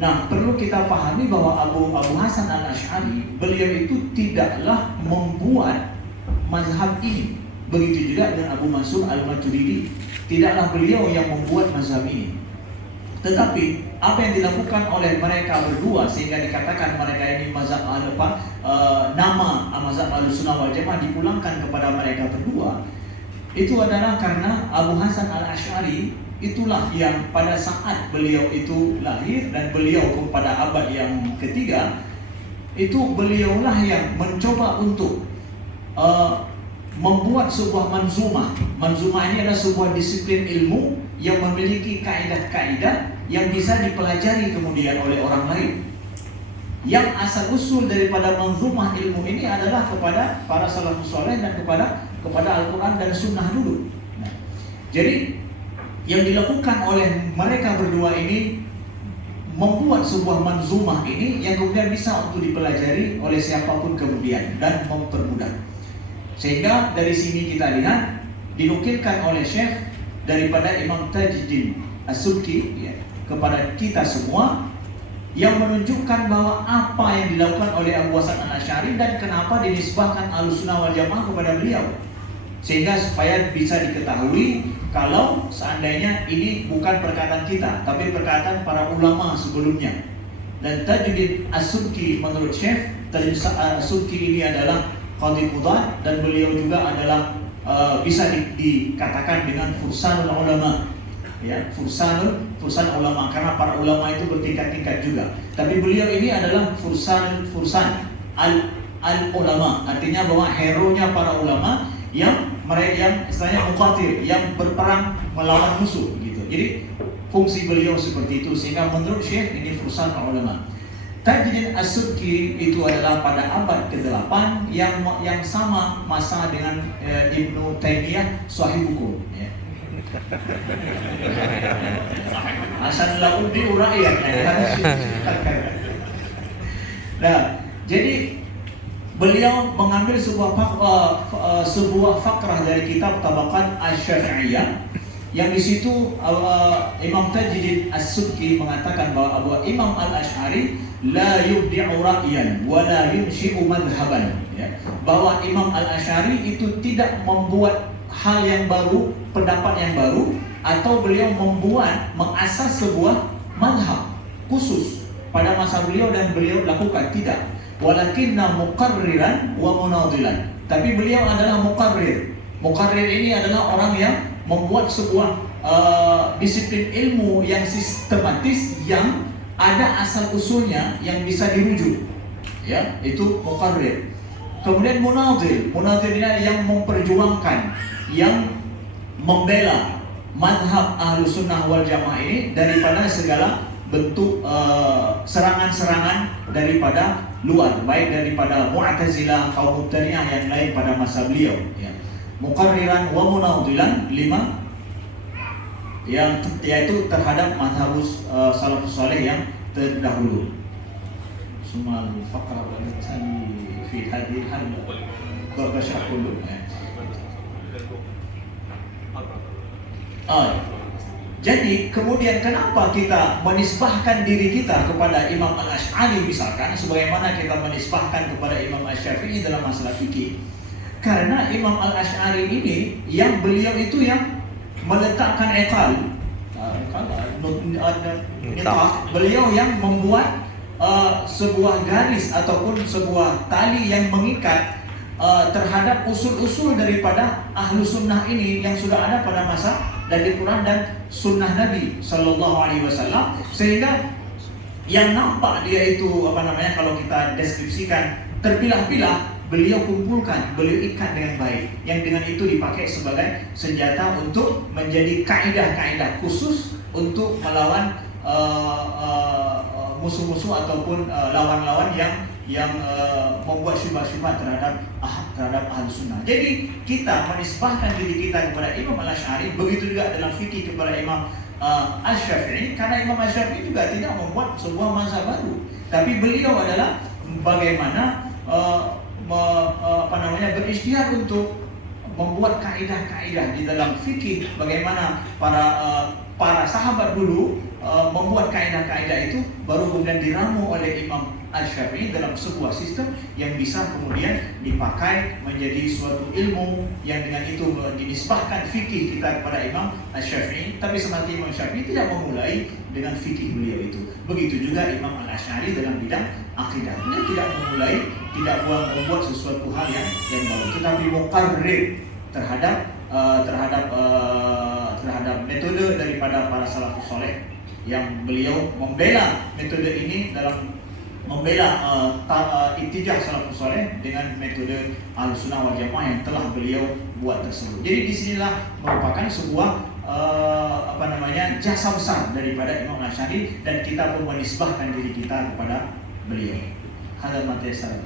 Nah, perlu kita pahami bahwa Abu Hasan al-Asy'ari, beliau itu tidaklah membuat mazhab ini. Begitu juga dengan Abu Mansur al-Maturidi, tidaklah beliau yang membuat mazhab ini. Tetapi apa yang dilakukan oleh mereka berdua sehingga dikatakan mereka ini mazhab nama mazhab Ahlussunnah wal Jamaah dipulangkan kepada mereka berdua, itu adalah karena Abu Hasan al-Asy'ari itulah yang pada saat beliau itu lahir dan beliau pun pada abad yang ketiga, itu beliaulah yang mencoba untuk membuat sebuah manzumah. Manzumah ini adalah sebuah disiplin ilmu yang memiliki kaidah-kaidah yang bisa dipelajari kemudian oleh orang lain. Yang asal usul daripada manzumah ilmu ini adalah kepada para salafus saleh dan kepada Al-Quran dan Sunnah dulu. Nah, jadi yang dilakukan oleh mereka berdua ini membuat sebuah manzumah ini yang kemudian bisa untuk dipelajari oleh siapapun kemudian dan mempermudah. Sehingga dari sini kita lihat dinukilkan oleh Syekh daripada Imam Tajuddin As-Subki ya, kepada kita semua yang menunjukkan bahwa apa yang dilakukan oleh Abu Hasan al-Asy'ari dan kenapa dinisbahkan Ahlussunnah wal Jamaah kepada beliau, sehingga supaya bisa diketahui kalau seandainya ini bukan perkataan kita tapi perkataan para ulama sebelumnya. Dan Tajuddin As-Subki menurut Syekh Tajuddin As-Subki ini adalah Qadhi Qudat dan beliau juga adalah bisa dikatakan dengan fursanul ulama ya, fursan ulama, karena para ulama itu bertingkat-tingkat juga. Tapi beliau ini adalah fursan al ulama, artinya bahwa hero-nya para ulama yang mereka yang istilahnya muqatil, yang berperang melawan musuh gitu. Jadi fungsi beliau seperti itu, sehingga menurut Syekh ini fursan ulama. Tajuddin As-Subki itu adalah pada abad ke-8 yang sama masa dengan Ibnu Taimiyah sahibukum ya. Hasan Laudi uraiyat ya. Nah, jadi beliau mengambil sebuah fakrah dari kitab Tabaqat Asy-Syafi'iyah yang di situ Imam Tajuddin As-Subki mengatakan bahwa Imam al-Asy'ari la yubdi'u ra'yan wa la yunshi'u madhhaban ya, bahwa Imam al-Asy'ari itu tidak membuat hal yang baru, pendapat yang baru, atau beliau mengasas sebuah madhab khusus pada masa beliau dan beliau lakukan, tidak. Walakinna muqarriran wa munadilan, tapi beliau adalah muqarrir. Muqarrir ini adalah orang yang membuat sebuah disiplin ilmu yang sistematis, yang ada asal usulnya yang bisa dirujuk ya, itu muqarrir. Kemudian munadil ini yang memperjuangkan, yang membela mazhab Ahlussunnah wal Jamaah ini daripada segala bentuk serangan-serangan daripada luar, baik daripada Mu'tazilah, kaum Mubtadi'ah yang lain pada masa beliau ya. Muqarriran wa munadilan 5, yang yaitu terhadap mazhabus salafus saleh yang terdahulu. Sumal faqra wa tani fi hadhihi al-hal basyaqulu ya. Jadi kemudian kenapa kita menisbahkan diri kita kepada Imam al-Asy'ari misalkan, sebagaimana kita menisbahkan kepada Imam Asy-Syafi'i dalam masalah fikih? Karena Imam al-Asy'ari ini yang beliau itu yang meletakkan beliau yang membuat sebuah garis ataupun sebuah tali yang mengikat terhadap usul-usul daripada Ahlussunnah ini yang sudah ada pada masa dari Quran dan Sunnah Nabi Sallallahu Alaihi Wasallam, sehingga yang nampak dia itu kalau kita deskripsikan terpilah-pilah, beliau kumpulkan, beliau ikat dengan baik, yang dengan itu dipakai sebagai senjata untuk menjadi kaidah-kaidah khusus untuk melawan musuh-musuh ataupun lawan-lawan yang membuat syubhat-syubhat terhadap Ahlussunnah. Jadi kita menisbahkan diri kita kepada Imam al-Asy'ari, begitu juga dalam fikih kepada Imam Asy-Syafi'i, karena Imam Asy-Syafi'i juga tidak membuat sebuah mazhab baru, tapi beliau adalah bagaimana berijtihad untuk membuat kaidah-kaidah di dalam fikih, bagaimana para sahabat dulu membuat kaidah-kaidah itu, baru kemudian diramu oleh Imam Asy-Syafi'i dalam sebuah sistem yang bisa kemudian dipakai menjadi suatu ilmu yang dengan itu dinisbahkan fikih kita kepada Imam Asy-Syafi'i. Tapi semata Imam Syafi'i tidak memulai dengan fikih beliau itu. Begitu juga Imam Al-Asy'ari dalam bidang akidah. Beliau tidak memulai, tidak membuat sesuatu hal yang baru, tetapi muqarrir terhadap metode daripada para salafus saleh, yang beliau membela metode ini dalam membela intijah salafus saleh dengan metode Ahlussunnah wal Jamaah yang telah beliau buat tersebut. Jadi disinilah merupakan sebuah jasa besar daripada Imam Asy-Syafi'i, dan kita pun menisbahkan diri kita kepada beliau. Hadza ma tayassara.